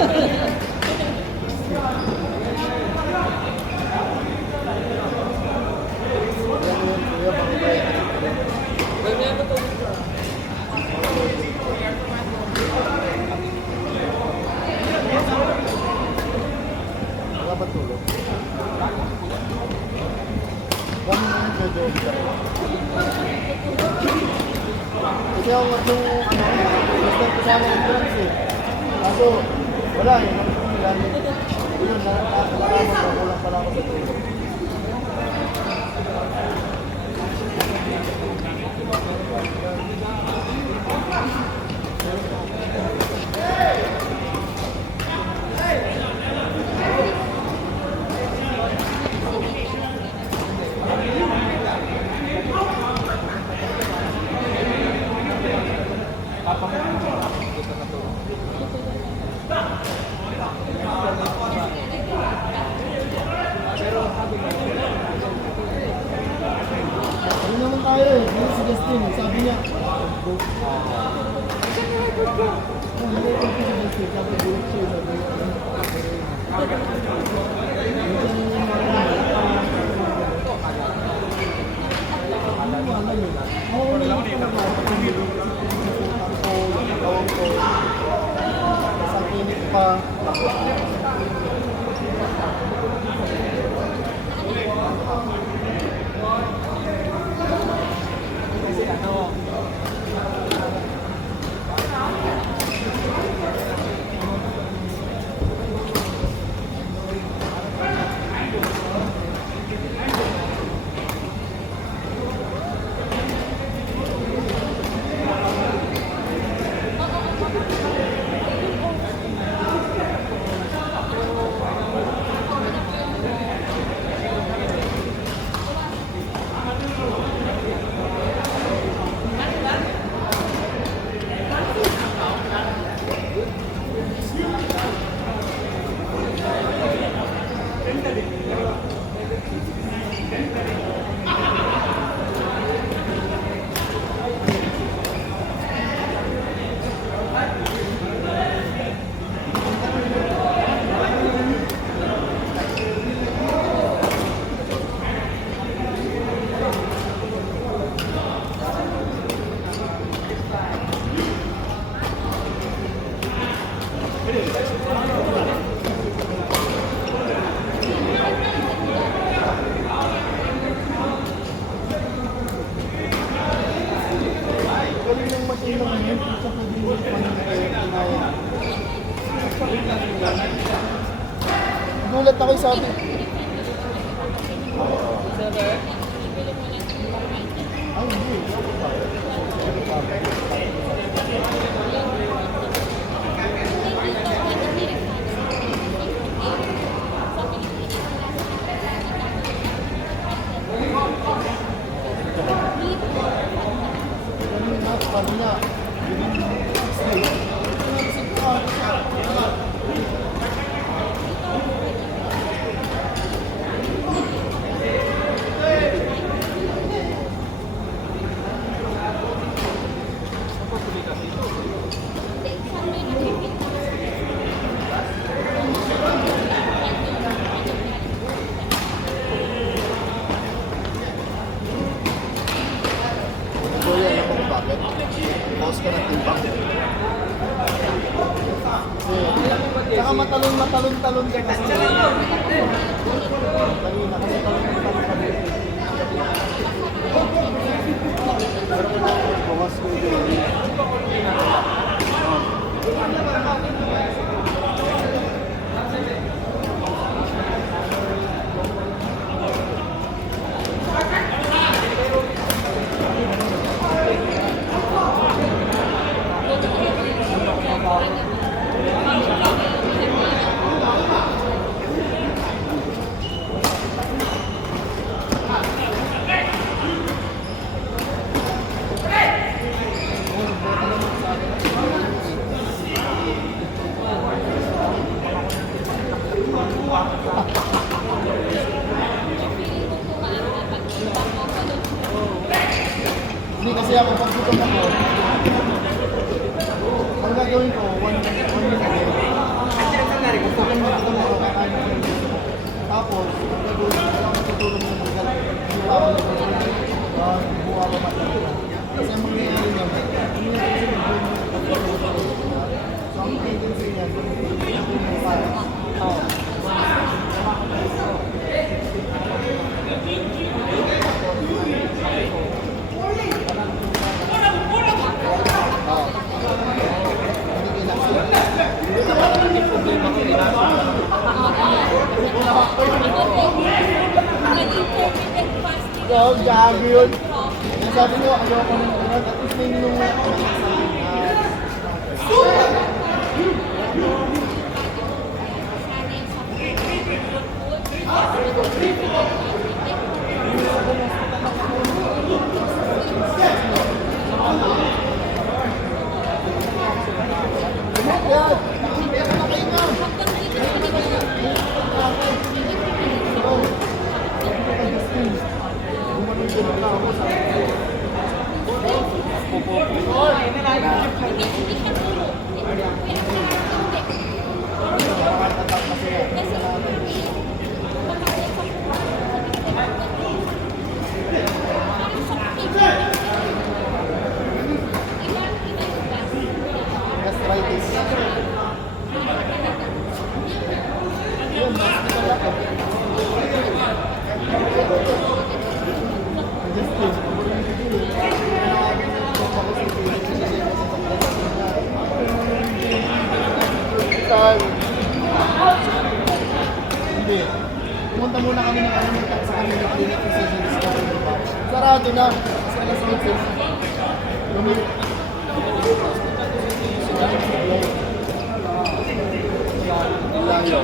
Wala ba tulog? 1 minute medyo kasi ako yung gusto ko sana yung drugs eh. Kaso wala eh. Yun, nalaman ko kulang pala ako sa tulog. Ano naman tayo eh, ano si Justin, sabi niya hindi ko si Justin, sabi bulak siya Gulat ako yung sabi. Ay, hindi. Sabi niya, bawas ka ng timbang. Saka matalon-talon ka kasi. Kanina kasi talon-talon ka. Pero kung bawas ko yun. Hindi kasi ako pag gutom ako, ang gagawin ko, one minute. gusto kong makita mo kakain ng service mo. Tapos, ang gagawin mo, wala kang tutulong mo hindi pa ako buha pa matalaga. Kasi ang mangyayari niya, hindi na kasi mag-boom mo so, ang tendency niya, mag-boom mo para. Oo, gago yun. Sabi ko, ayoko nang ganun. At least may nung gastritis. Yun, mas ito lang ako. Hindi. Pumunta muna kami ng sa kanila clinic kasi discovery pa. Sarado na. Kasi alas 8. Lumit. Layo.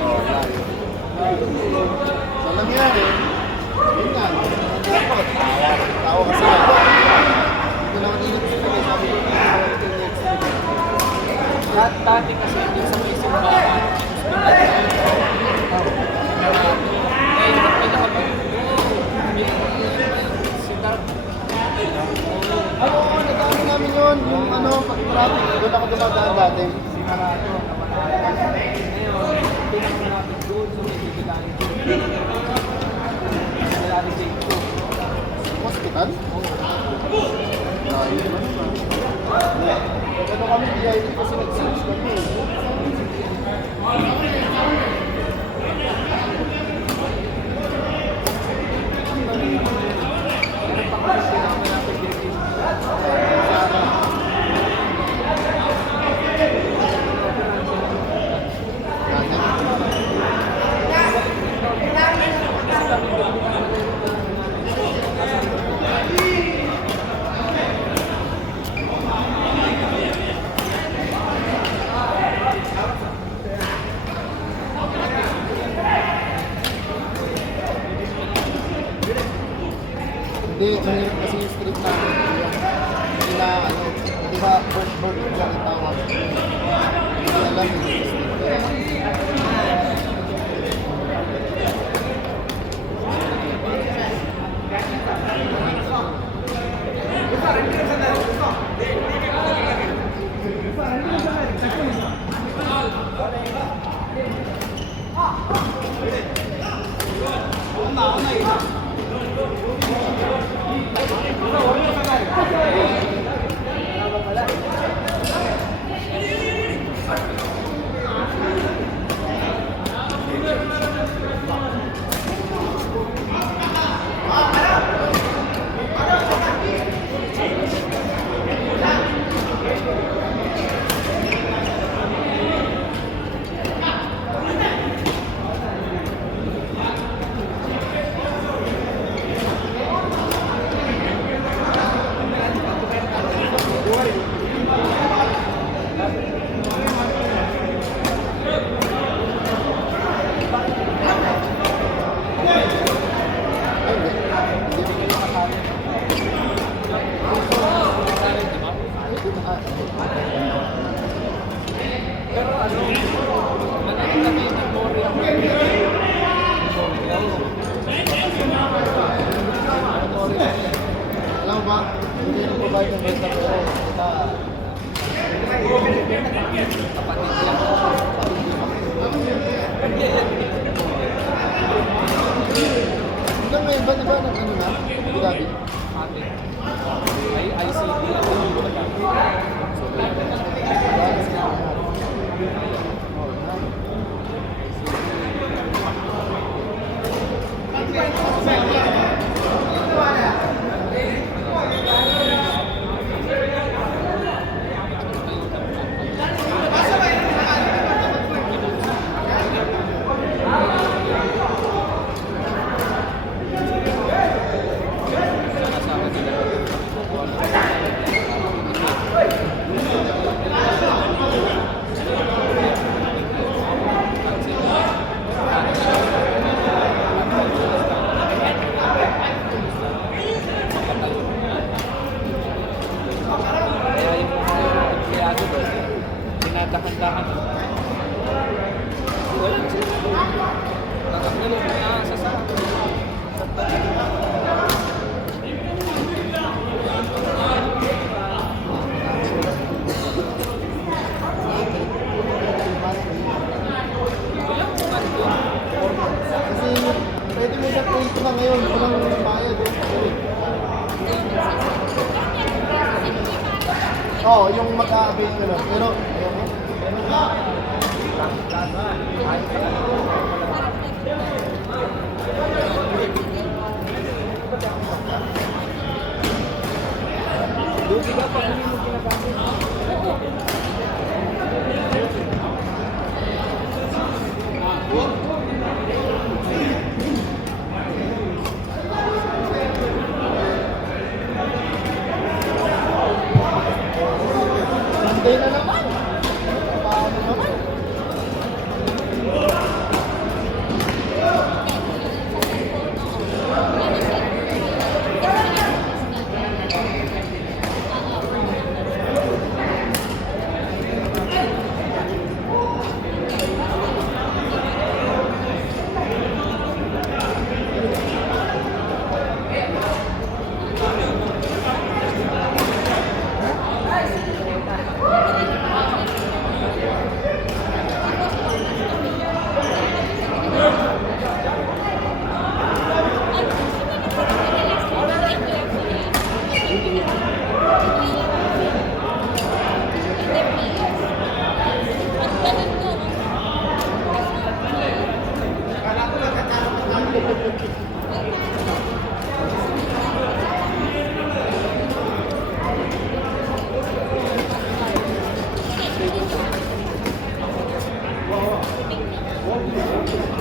So, nangyari, yun nga, dapat, tawa kasi lang. Hindi naman init sa kanya, sabi ko, Dati kasi hindi sa may simbahan. Nadami namin yun, yung pag-traffic, doon ako dumadaan dati. Simarato, ngayon, pinag-malapit doon sa may bibiganin doon. Malapit sa ito. Hospital? Ano kami, DID kasi nag-search kami. Hindi, mahirap kasi yung street namin. Hindi na, di ba, bird lang ang tawag. Hindi alam yung street. ba ng ano na? Grabe. Ate. Ay, ICD ako yung ginagamit. So, Grabe sila. Oh, grabe. sasama sila. Kaya yung mga empleyado doon, dinadahan-dahan. Wala sila. Nakakalong na sasama. Kasi pwede mo siya pay na ngayon, walang bayad. Oo, yung mag-a-avail ka lang. Pero, ayoko. Lugi ka pag hindi mo ginagamit. Sunday na naman. Paano naman?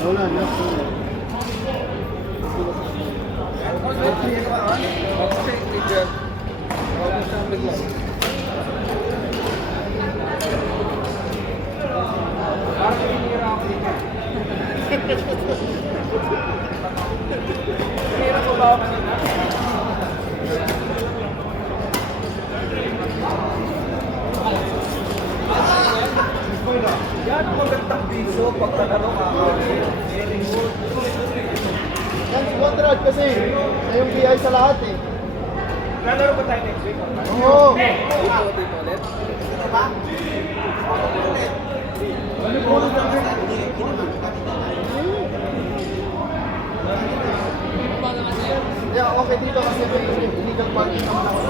Wala na. Okay, teacher. Huwag mo siyang bigyan. Parang hinihira ako dito. Hinihira ko ba ako kanina? Yan ang magandang piso pag talaro ka. Very good. Yan si Conrad kasi siya yung PI sa lahat eh. Lalaro ba tayo next week? Oo. Dito ulit? Yeah, okay dito kasi may illegal parking naman ako.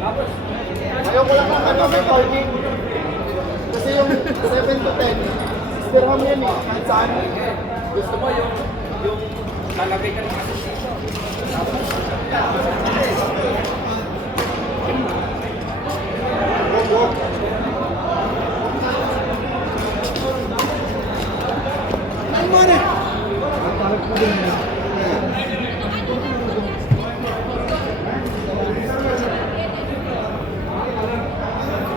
Tapos, Ayoko lang ng ano may parking. Kasi yung 7 to 10, dirham yan eh, kahit saan. gusto mo yung lalagay ka ng association. Tapos, Ang money!